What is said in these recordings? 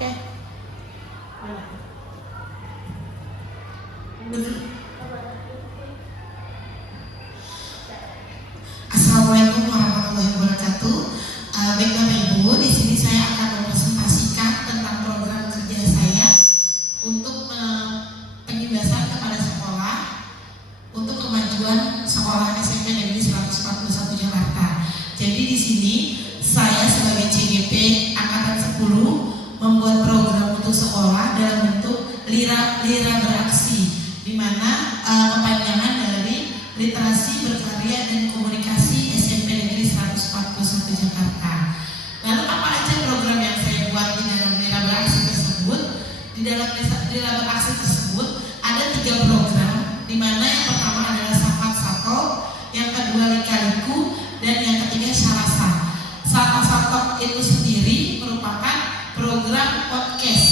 Oke. Assalamualaikum warahmatullahi wabarakatuh. Baik Bapak Ibu, di sini saya akan mempresentasikan tentang program kerja saya untuk penyelesaian kepada sekolah untuk kemajuan sekolah SMP Negeri 141 Jakarta. Jadi di sini saya sebagai CGP Angkatan 10 membuat program untuk sekolah dalam bentuk Lira Beraksi, di mana kepanjangan dari Literasi Berkarya dan Komunikasi SMP Negeri 141 Jakarta. Lalu apa aja program yang saya buat di dalam Lira Beraksi tersebut? Di dalam Lira Beraksi tersebut ada 3 program, di mana yang pertama adalah Safat Satok, yang kedua Lika-Liku, dan yang ketiga Syarasa. Safat Satok itu sendiri merupakan program podcast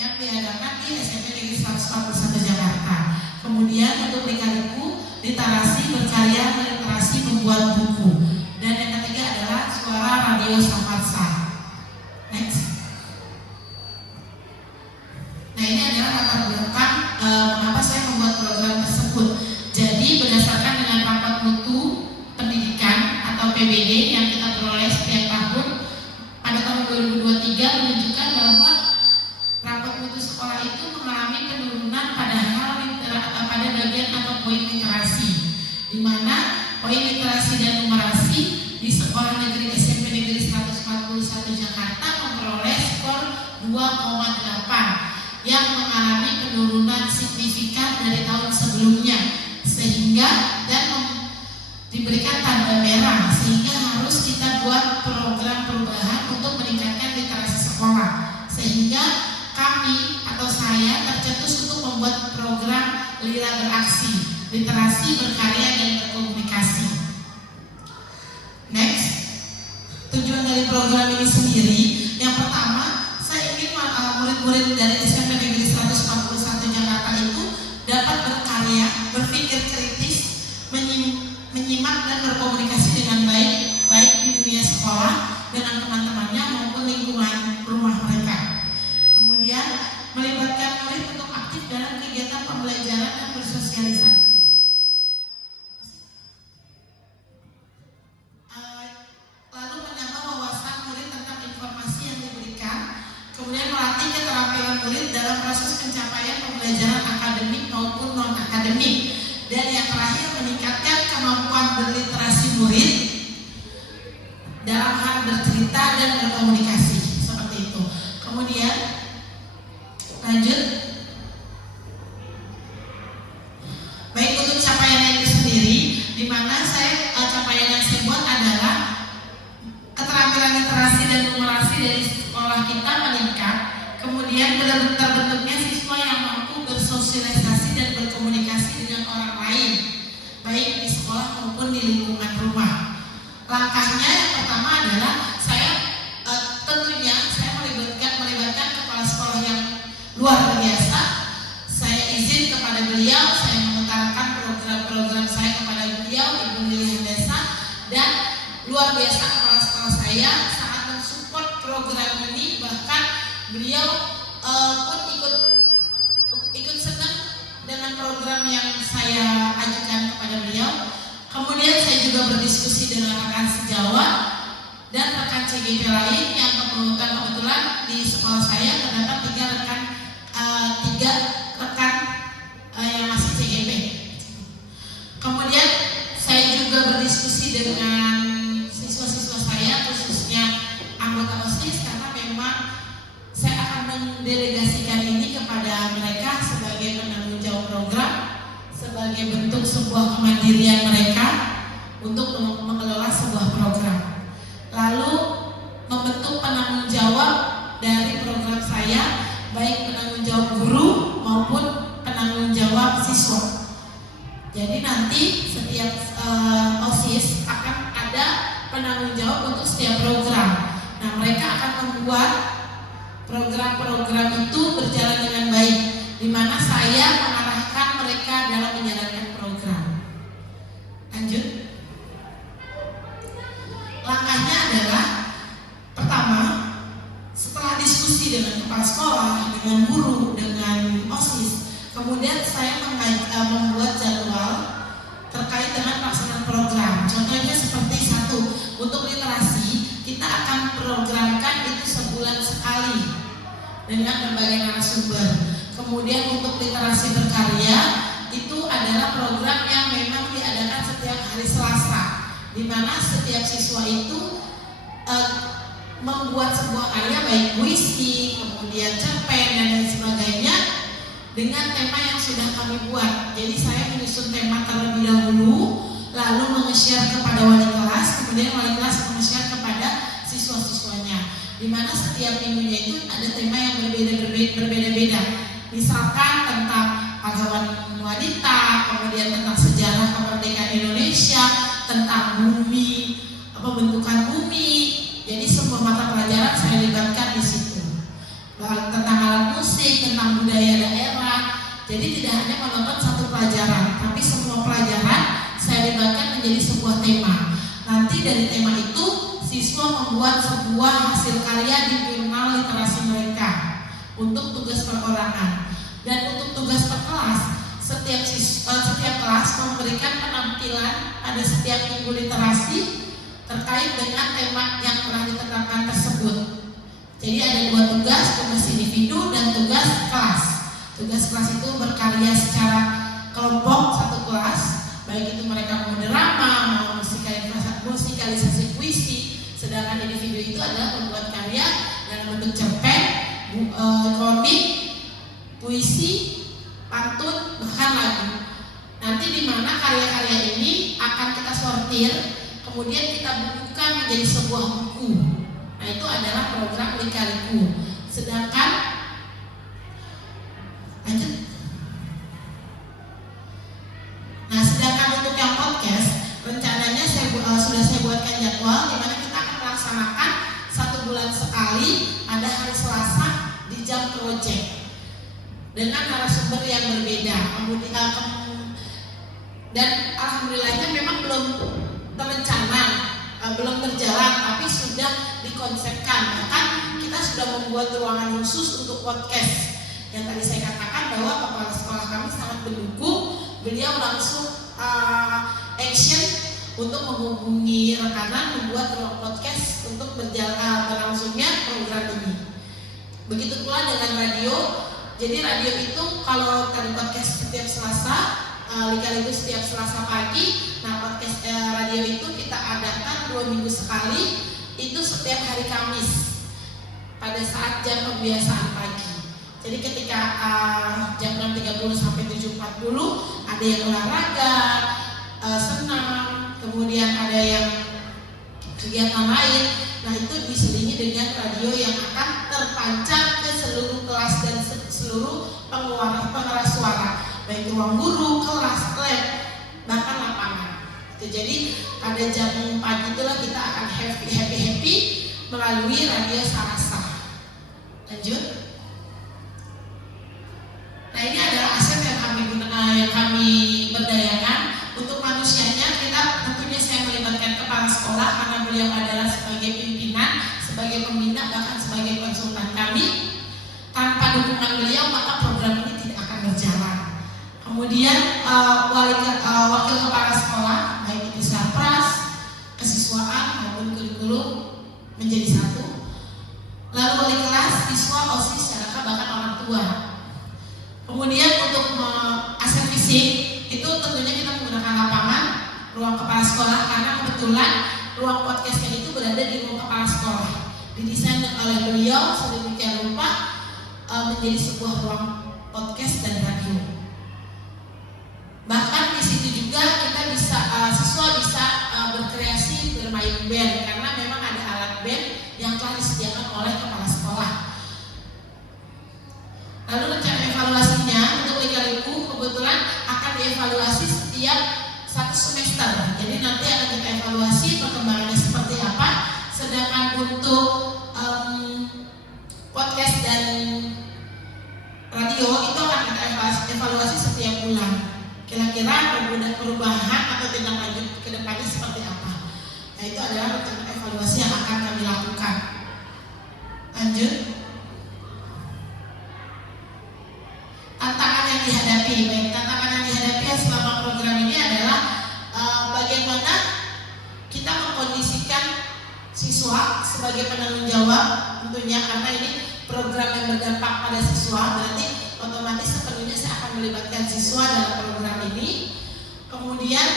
yang diadakan di SMP Negeri 141 Jakarta. Kemudian untuk Lika-Liku, Literasi Berkarya Literasi Membuat Buku, dan yang ketiga adalah Suara Radio Safarsa. Next. Nah, ini adalah latar belakang mengapa saya membuat program tersebut. Jadi berdasarkan dengan rapat mutu pendidikan atau PBD yang kita peroleh setiap tahun pada tahun 2023 menunjukkan bahwa rapat mutu sekolah itu mengalami penurunan pada bagian atau poin literasi, di mana poin literasi dan numerasi di sekolah negeri SMP Negeri 141 Jakarta memperoleh skor 2,8 yang mengalami penurunan signifikan dari tahun sebelumnya, sehingga dan diberikan tanda merah, sehingga harus kita buat program perubahan untuk meningkatkan literasi sekolah, sehingga kami atau saya tercetus untuk membuat program Lira Beraksi, Literasi Berkarya dan Berkomunikasi. Next, tujuan dari program ini sendiri, yang pertama, saya ingin murid-murid dari SMP Negeri 141 Jakarta itu dapat berkarya, berpikir kritis, menyimak dan berkomunikasi dengan baik di dunia sekolah dengan teman-temannya maupun lingkungan rumah mereka. Kemudian melibatkan murid untuk aktif dalam kegiatan pembelajaran dan bersosialisasi. Lalu menambah wawasan murid tentang informasi yang diberikan. Kemudian melatih keterampilan murid dalam proses pencapaian pembelajaran akademik maupun non-akademik. Dan yang terakhir, meningkatkan kemampuan berliterasi murid dalam hal bercerita dan berkomunikasi. Seperti itu. Kemudian lanjut. Baik, untuk capaian itu sendiri, di mana capaian yang saya buat adalah keterampilan literasi dan numerasi dari sekolah kita meningkat. Kemudian terbentuknya siswa yang mampu bersosialisasi dan berkomunikasi dengan orang lain, baik di sekolah maupun di lingkungan rumah. Langkahnya yang pertama adalah tentunya saya melibatkan kepala sekolah yang luar biasa. Saya izin kepada beliau, saya mengutarakan program-program saya kepada beliau, Ibu Lilian Desa, dan luar biasa kepala sekolah saya sangat mensupport program ini. Bahkan beliau pun ikut senang dengan program yang saya ajukan kepada beliau. Kemudian saya juga berdiskusi dengan rekan sejawat dan rekan CGP lain yang kebetulan di sekolah saya terdapat 3 rekan yang masih CGP. Kemudian saya juga berdiskusi dengan siswa-siswa saya, khususnya anggota OSIS, karena memang saya akan mendelegasikan ini kepada mereka sebagai penanggung jawab program, sebagai bentuk sebuah kemandirian mereka untuk mengelola sebuah program. Lalu membentuk penanggung jawab dari program saya, baik penanggung jawab guru maupun penanggung jawab siswa. Jadi nanti setiap OSIS akan ada penanggung jawab untuk setiap program. Nah, mereka akan membuat program-program itu berjalan dengan baik, di mana saya mengarahkan mereka dalam menjalankan program. Lanjut. Langkahnya adalah pertama, setelah diskusi diskusi dengan kepala sekolah, dengan guru, dengan OSIS. Kemudian saya membuat jadwal terkait dengan pelaksanaan program. Contohnya seperti satu, untuk literasi kita akan programkan itu sebulan sekali dengan berbagai narasumber. Kemudian untuk literasi berkarya itu adalah program yang memang diadakan setiap hari Selasa, di mana setiap siswa itu membuat sebuah karya baik puisi, kemudian cerpen dan lain sebagainya dengan tema yang sudah kami buat. Jadi saya menyusun tema terlebih dahulu, lalu menge-share kepada wali kelas, kemudian wali kelas menge-share kepada siswa-siswanya. Di mana setiap minggunya itu ada tema yang berbeda-beda. Misalkan tentang pahlawan wanita, kemudian tentang sejarah kemerdekaan Indonesia, tentang bumi, pembentukan bumi. Jadi semua mata pelajaran saya libatkan di situ. Tentang alat musik, tentang budaya daerah. Jadi tidak hanya menonton satu pelajaran, tapi semua pelajaran saya libatkan menjadi sebuah tema. Nanti dari tema itu siswa membuat sebuah hasil karya di jurnal literasi mereka untuk tugas perorangan. Dan untuk tugas per kelas, setiap kelas memberikan penampilan pada setiap minggu literasi terkait dengan tema yang telah ditetapkan tersebut. Jadi ada dua tugas individu dan tugas kelas. Tugas kelas itu berkarya secara kelompok satu kelas, baik itu mereka mau drama, mau musikalisasi puisi. Sedangkan individu itu adalah membuat karya dalam bentuk cerpen, komik, puisi, pantun, bahkan lagu. Nanti di mana karya-karya ini akan kita sortir, kemudian kita bukukan menjadi sebuah buku. Nah itu adalah program Lika-Liku. Sedangkan lanjut. Nah sedangkan untuk yang podcast, rencananya sudah saya buatkan jadwal di mana kita akan melaksanakan 1 bulan sekali pada hari Selasa di jam project dengan narasumber yang berbeda. Kemudian dan alhamdulillahnya memang belum terencana, belum berjalan, tapi sudah dikonsepkan. Bahkan kita sudah membuat ruangan khusus untuk podcast. Yang tadi saya katakan bahwa kepala sekolah kami sangat mendukung, beliau langsung action untuk menghubungi rekanan membuat podcast untuk berlangsungnya program ini. Begitu pula dengan radio. Jadi radio itu kalau tadi podcast setiap Selasa, Lika-Liku setiap Selasa pagi. Nah podcast radio itu kita adakan 2 minggu sekali, itu setiap hari Kamis pada saat jam pembiasaan pagi. Jadi ketika jam 6.30 sampai 7.40 ada yang olahraga, senam, kemudian ada yang kegiatan lain. Nah itu diselingi dengan radio yang akan terpancar ke seluruh kelas dan seluruh pengeras suara, baik ruang guru, kelas, lab, bahkan lapangan. Jadi pada jam pagi itulah kita akan happy melalui radio Sarasa. Lanjut. Nah ini adalah aset yang kami berdayakan. Untuk manusianya kita tentunya saya melibatkan kepala sekolah karena beliau adalah sebagai pimpinan, sebagai pembina, bahkan sebagai konsultan kami. Tanpa dukungan beliau maka program ini tidak akan berjalan. Kemudian wakil kepala sekolah baik itu sarpras, kesiswaan maupun kurikulum menjadi satu. Lalu wali kelas, siswa, OSIS, bahkan orang tua. Kemudian untuk aset fisik itu tentunya kita menggunakan lapangan, ruang kepala sekolah karena kebetulan ruang podcastnya itu berada di ruang kepala sekolah. Didesain oleh beliau sedemikian rupa menjadi sebuah ruang podcast dan radio. Bahkan di situ juga kita siswa bisa berkreasi bermain band karena memang ada alat band yang telah disediakan oleh kepala sekolah. Lalu rencana evaluasinya untuk Lika-Liku kebetulan akan dievaluasi setiap 1 semester. Jadi nanti akan kita evaluasi perkembangannya seperti apa. Sedangkan untuk podcast dan radio itu akan kita evaluasi setiap bulan. Kira-kira perubahan atau tindak lanjut ke depannya seperti apa. Nah itu adalah rencana evaluasi yang akan kami lakukan. Lanjut. sebagai penanggung jawab tentunya, karena ini program yang berdampak pada siswa, berarti otomatis sepenuhnya saya akan melibatkan siswa dalam program ini. Kemudian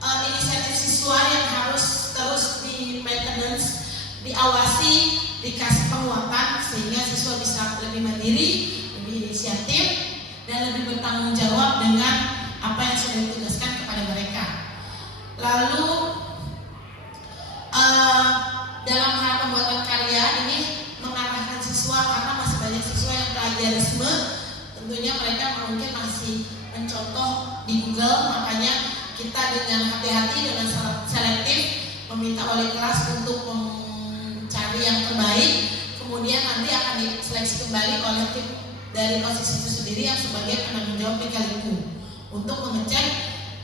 inisiatif siswa yang harus terus di maintenance, diawasi, dikasih penguatan sehingga siswa bisa lebih mandiri, lebih inisiatif, dan lebih bertanggung jawab dengan apa yang sudah ditugaskan kepada mereka. Lalu dalam hal pembuatan karya ini mengarahkan siswa, karena masih banyak siswa yang plagiarisme, tentunya mereka mungkin masih mencontoh di Google, makanya kita dengan hati-hati, dengan selektif meminta wali kelas untuk mencari yang terbaik, kemudian nanti akan diseleksi kembali oleh tim dari OSIS itu sendiri yang sebagai penanggung jawab Mendikbud untuk mengecek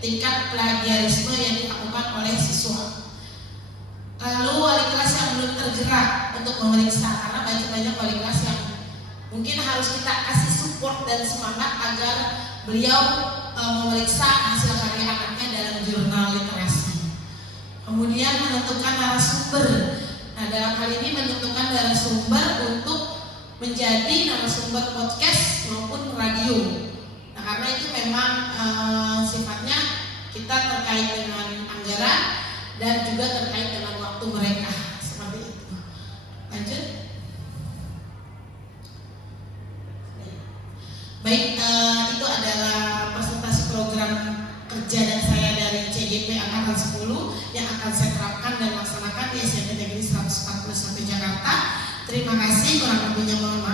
tingkat plagiarisme yang dilakukan oleh siswa. Lalu wali kelas yang belum tergerak untuk memeriksa, karena banyak wali kelas yang mungkin harus kita kasih support dan semangat agar beliau memeriksa hasil karya anaknya dalam jurnal literasi. Kemudian menentukan narasumber. Nah, dalam hal ini menentukan narasumber untuk menjadi narasumber podcast maupun radio. Nah, karena itu memang sifatnya kita terkait dengan anggaran dan juga terkait dengan waktu mereka, seperti itu. Lanjut. Baik, itu adalah presentasi program kerja dan saya dari CGP Angkatan 10 yang akan saya terapkan dan laksanakan di SMP Negeri 141 Jakarta. Terima kasih, kurang lebihnya mohon maaf.